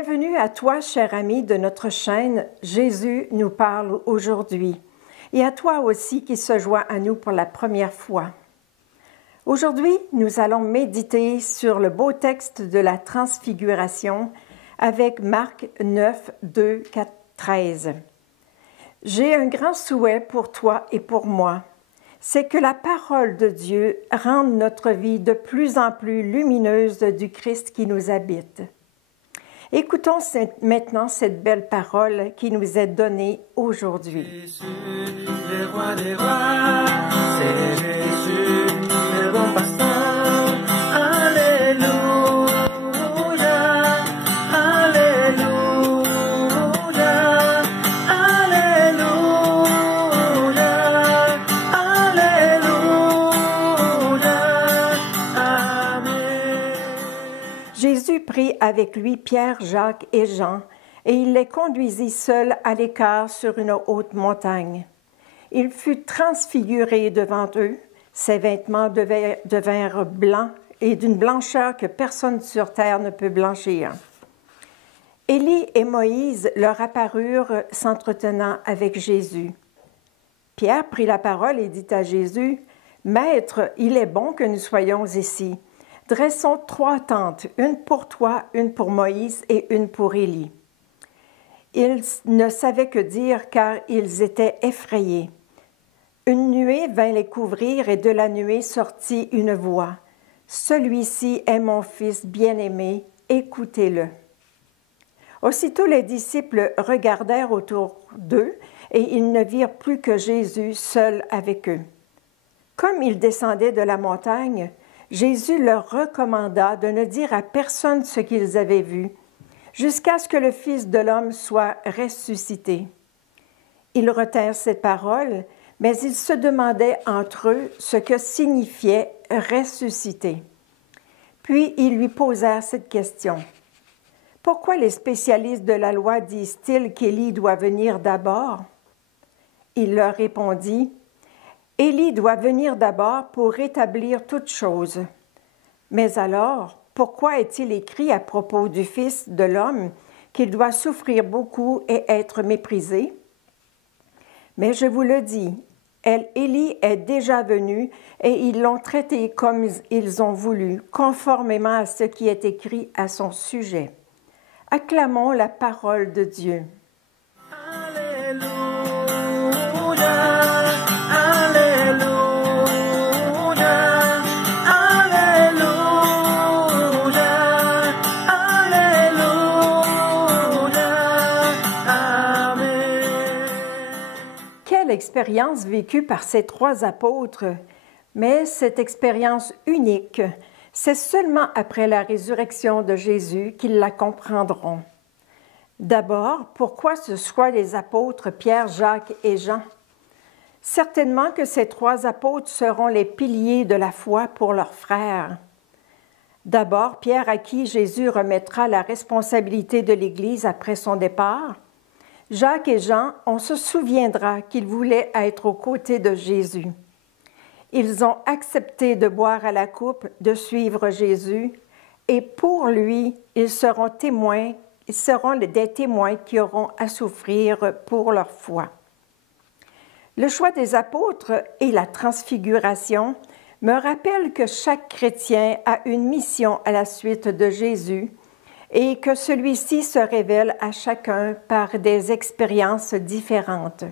Bienvenue à toi, cher ami de notre chaîne Jésus nous parle aujourd'hui, et à toi aussi qui se joint à nous pour la première fois. Aujourd'hui, nous allons méditer sur le beau texte de la Transfiguration avec Marc 9, 2, 4, 13. J'ai un grand souhait pour toi et pour moi, c'est que la parole de Dieu rende notre vie de plus en plus lumineuse du Christ qui nous habite. Écoutons maintenant cette belle parole qui nous est donnée aujourd'hui. Jésus, le roi des rois, c'est Jésus, le bon pasteur. Alléluia, alléluia, alléluia, alléluia, amen. Jésus prit avec lui Pierre, Jacques et Jean, et il les conduisit seuls à l'écart sur une haute montagne. Il fut transfiguré devant eux, ses vêtements devinrent blancs et d'une blancheur que personne sur terre ne peut blanchir. Élie et Moïse leur apparurent s'entretenant avec Jésus. Pierre prit la parole et dit à Jésus, « Maître, il est bon que nous soyons ici. Dressons 3 tentes, une pour toi, une pour Moïse et une pour Élie. » Ils ne savaient que dire car ils étaient effrayés. Une nuée vint les couvrir et de la nuée sortit une voix. « Celui-ci est mon Fils bien-aimé, écoutez-le. » Aussitôt les disciples regardèrent autour d'eux et ils ne virent plus que Jésus seul avec eux. Comme ils descendaient de la montagne, Jésus leur recommanda de ne dire à personne ce qu'ils avaient vu, jusqu'à ce que le Fils de l'homme soit ressuscité. Ils retinrent cette parole, mais ils se demandaient entre eux ce que signifiait « ressusciter ». Puis ils lui posèrent cette question. « Pourquoi les spécialistes de la loi disent-ils qu'Élie doit venir d'abord? » Il leur répondit, « Élie doit venir d'abord pour rétablir toutes choses. Mais alors, pourquoi est-il écrit à propos du Fils de l'homme qu'il doit souffrir beaucoup et être méprisé? Mais je vous le dis, Élie est déjà venu et ils l'ont traité comme ils ont voulu, conformément à ce qui est écrit à son sujet. Acclamons la parole de Dieu. Alléluia, Quelle expérience vécue par ces 3 apôtres, mais cette expérience unique, c'est seulement après la résurrection de Jésus qu'ils la comprendront. D'abord, pourquoi ce soit les apôtres Pierre, Jacques et Jean? Certainement que ces 3 apôtres seront les piliers de la foi pour leurs frères. D'abord, Pierre à qui Jésus remettra la responsabilité de l'Église après son départ. Jacques et Jean, on se souviendra qu'ils voulaient être aux côtés de Jésus. Ils ont accepté de boire à la coupe, de suivre Jésus, et pour lui, ils seront des témoins qui auront à souffrir pour leur foi. Le choix des apôtres et la transfiguration me rappellent que chaque chrétien a une mission à la suite de Jésus et que celui-ci se révèle à chacun par des expériences différentes.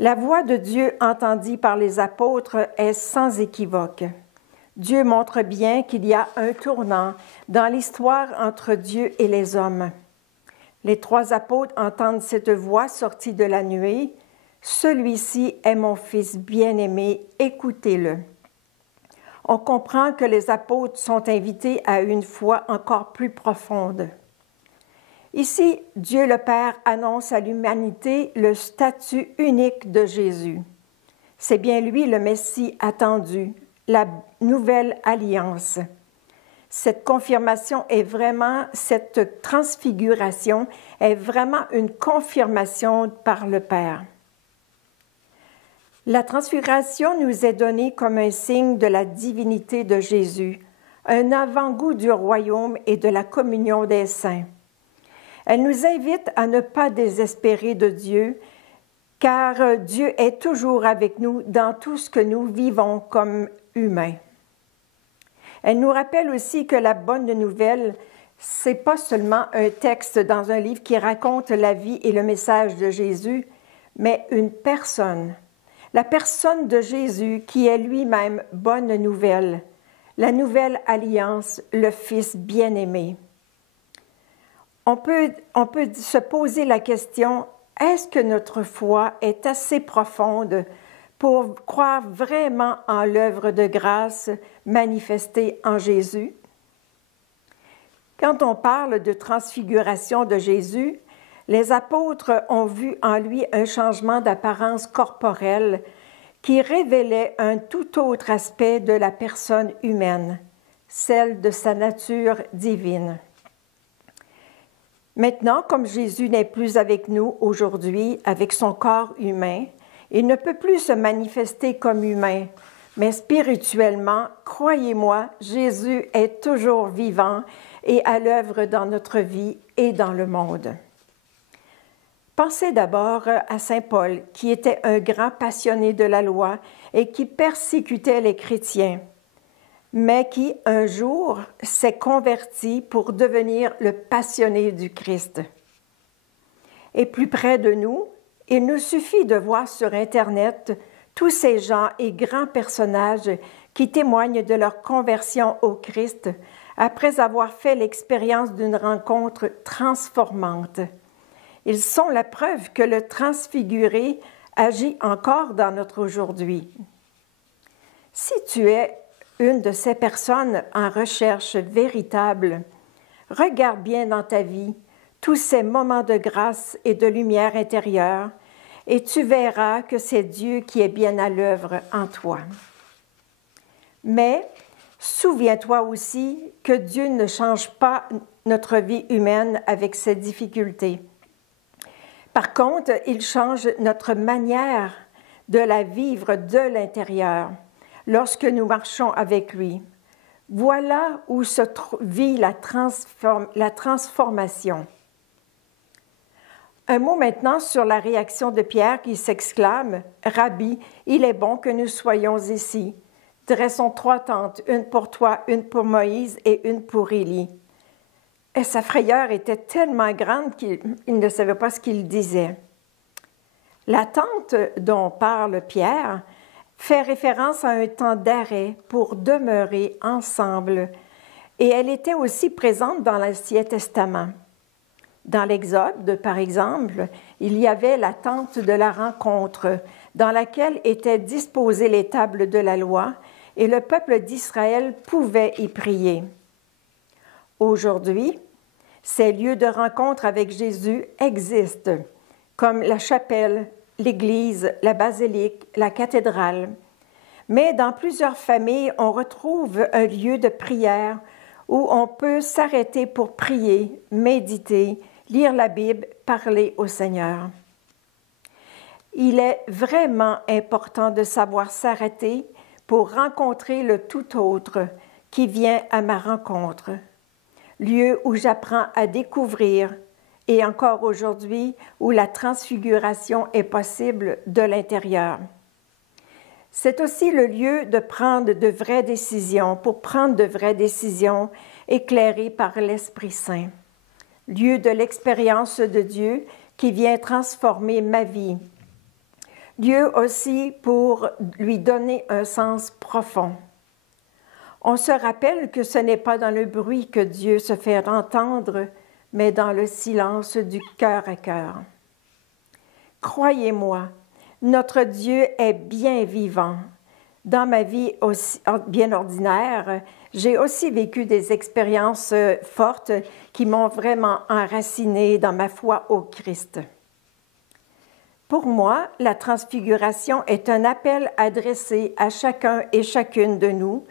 La voix de Dieu entendue par les apôtres est sans équivoque. Dieu montre bien qu'il y a un tournant dans l'histoire entre Dieu et les hommes. Les 3 apôtres entendent cette voix sortie de la nuée. « Celui-ci est mon Fils bien-aimé, écoutez-le. » On comprend que les apôtres sont invités à une foi encore plus profonde. Ici, Dieu le Père annonce à l'humanité le statut unique de Jésus. C'est bien lui le Messie attendu, la nouvelle alliance. Cette transfiguration est vraiment une confirmation par le Père. La transfiguration nous est donnée comme un signe de la divinité de Jésus, un avant-goût du royaume et de la communion des saints. Elle nous invite à ne pas désespérer de Dieu, car Dieu est toujours avec nous dans tout ce que nous vivons comme humains. Elle nous rappelle aussi que la bonne nouvelle, c'est pas seulement un texte dans un livre qui raconte la vie et le message de Jésus, mais une personne. La personne de Jésus qui est lui-même bonne nouvelle, la nouvelle alliance, le Fils bien-aimé. On peut se poser la question, est-ce que notre foi est assez profonde pour croire vraiment en l'œuvre de grâce manifestée en Jésus? Quand on parle de transfiguration de Jésus, les apôtres ont vu en lui un changement d'apparence corporelle qui révélait un tout autre aspect de la personne humaine, celle de sa nature divine. Maintenant, comme Jésus n'est plus avec nous aujourd'hui, avec son corps humain, il ne peut plus se manifester comme humain, mais spirituellement, croyez-moi, Jésus est toujours vivant et à l'œuvre dans notre vie et dans le monde. Pensez d'abord à saint Paul, qui était un grand passionné de la loi et qui persécutait les chrétiens, mais qui, un jour, s'est converti pour devenir le passionné du Christ. Et plus près de nous, il nous suffit de voir sur Internet tous ces gens et grands personnages qui témoignent de leur conversion au Christ après avoir fait l'expérience d'une rencontre transformante. Ils sont la preuve que le transfiguré agit encore dans notre aujourd'hui. Si tu es une de ces personnes en recherche véritable, regarde bien dans ta vie tous ces moments de grâce et de lumière intérieure et tu verras que c'est Dieu qui est bien à l'œuvre en toi. Mais souviens-toi aussi que Dieu ne change pas notre vie humaine avec ses difficultés. Par contre, il change notre manière de la vivre de l'intérieur lorsque nous marchons avec lui. Voilà où se vit la transformation. Un mot maintenant sur la réaction de Pierre qui s'exclame « Rabbi, il est bon que nous soyons ici. Dressons 3 tentes, une pour toi, une pour Moïse et une pour Élie. » Et sa frayeur était tellement grande qu'il ne savait pas ce qu'il disait. La tente dont parle Pierre fait référence à un temps d'arrêt pour demeurer ensemble, et elle était aussi présente dans l'Ancien Testament. Dans l'Exode, par exemple, il y avait la tente de la rencontre, dans laquelle étaient disposées les tables de la loi, et le peuple d'Israël pouvait y prier. Aujourd'hui, ces lieux de rencontre avec Jésus existent, comme la chapelle, l'église, la basilique, la cathédrale. Mais dans plusieurs familles, on retrouve un lieu de prière où on peut s'arrêter pour prier, méditer, lire la Bible, parler au Seigneur. Il est vraiment important de savoir s'arrêter pour rencontrer le tout autre qui vient à ma rencontre. Lieu où j'apprends à découvrir, et encore aujourd'hui, où la transfiguration est possible de l'intérieur. C'est aussi le lieu de prendre de vraies décisions, pour prendre de vraies décisions éclairées par l'Esprit Saint. Lieu de l'expérience de Dieu qui vient transformer ma vie. Lieu aussi pour lui donner un sens profond. On se rappelle que ce n'est pas dans le bruit que Dieu se fait entendre, mais dans le silence du cœur à cœur. Croyez-moi, notre Dieu est bien vivant. Dans ma vie aussi, bien ordinaire, j'ai aussi vécu des expériences fortes qui m'ont vraiment enracinée dans ma foi au Christ. Pour moi, la transfiguration est un appel adressé à chacun et chacune de nous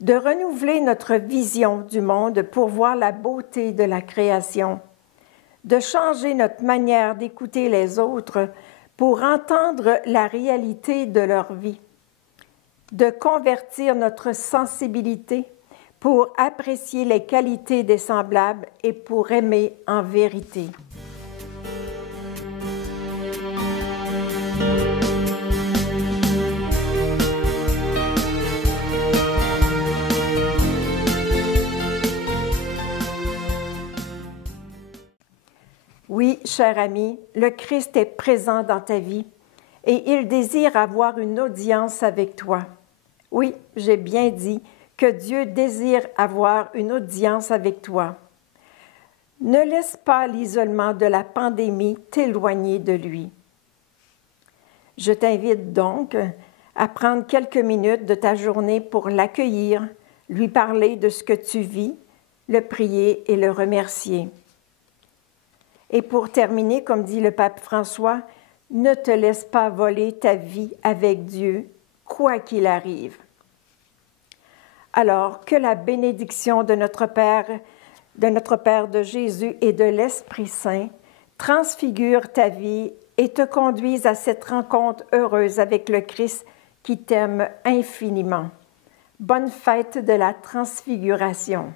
de renouveler notre vision du monde pour voir la beauté de la création, de changer notre manière d'écouter les autres pour entendre la réalité de leur vie, de convertir notre sensibilité pour apprécier les qualités des semblables et pour aimer en vérité. Oui, cher ami, le Christ est présent dans ta vie et il désire avoir une audience avec toi. Oui, j'ai bien dit que Dieu désire avoir une audience avec toi. Ne laisse pas l'isolement de la pandémie t'éloigner de lui. Je t'invite donc à prendre quelques minutes de ta journée pour l'accueillir, lui parler de ce que tu vis, le prier et le remercier. Et pour terminer, comme dit le pape François, ne te laisse pas voler ta vie avec Dieu, quoi qu'il arrive. Alors, que la bénédiction de notre Père de Jésus et de l'Esprit Saint transfigure ta vie et te conduise à cette rencontre heureuse avec le Christ qui t'aime infiniment. Bonne fête de la Transfiguration.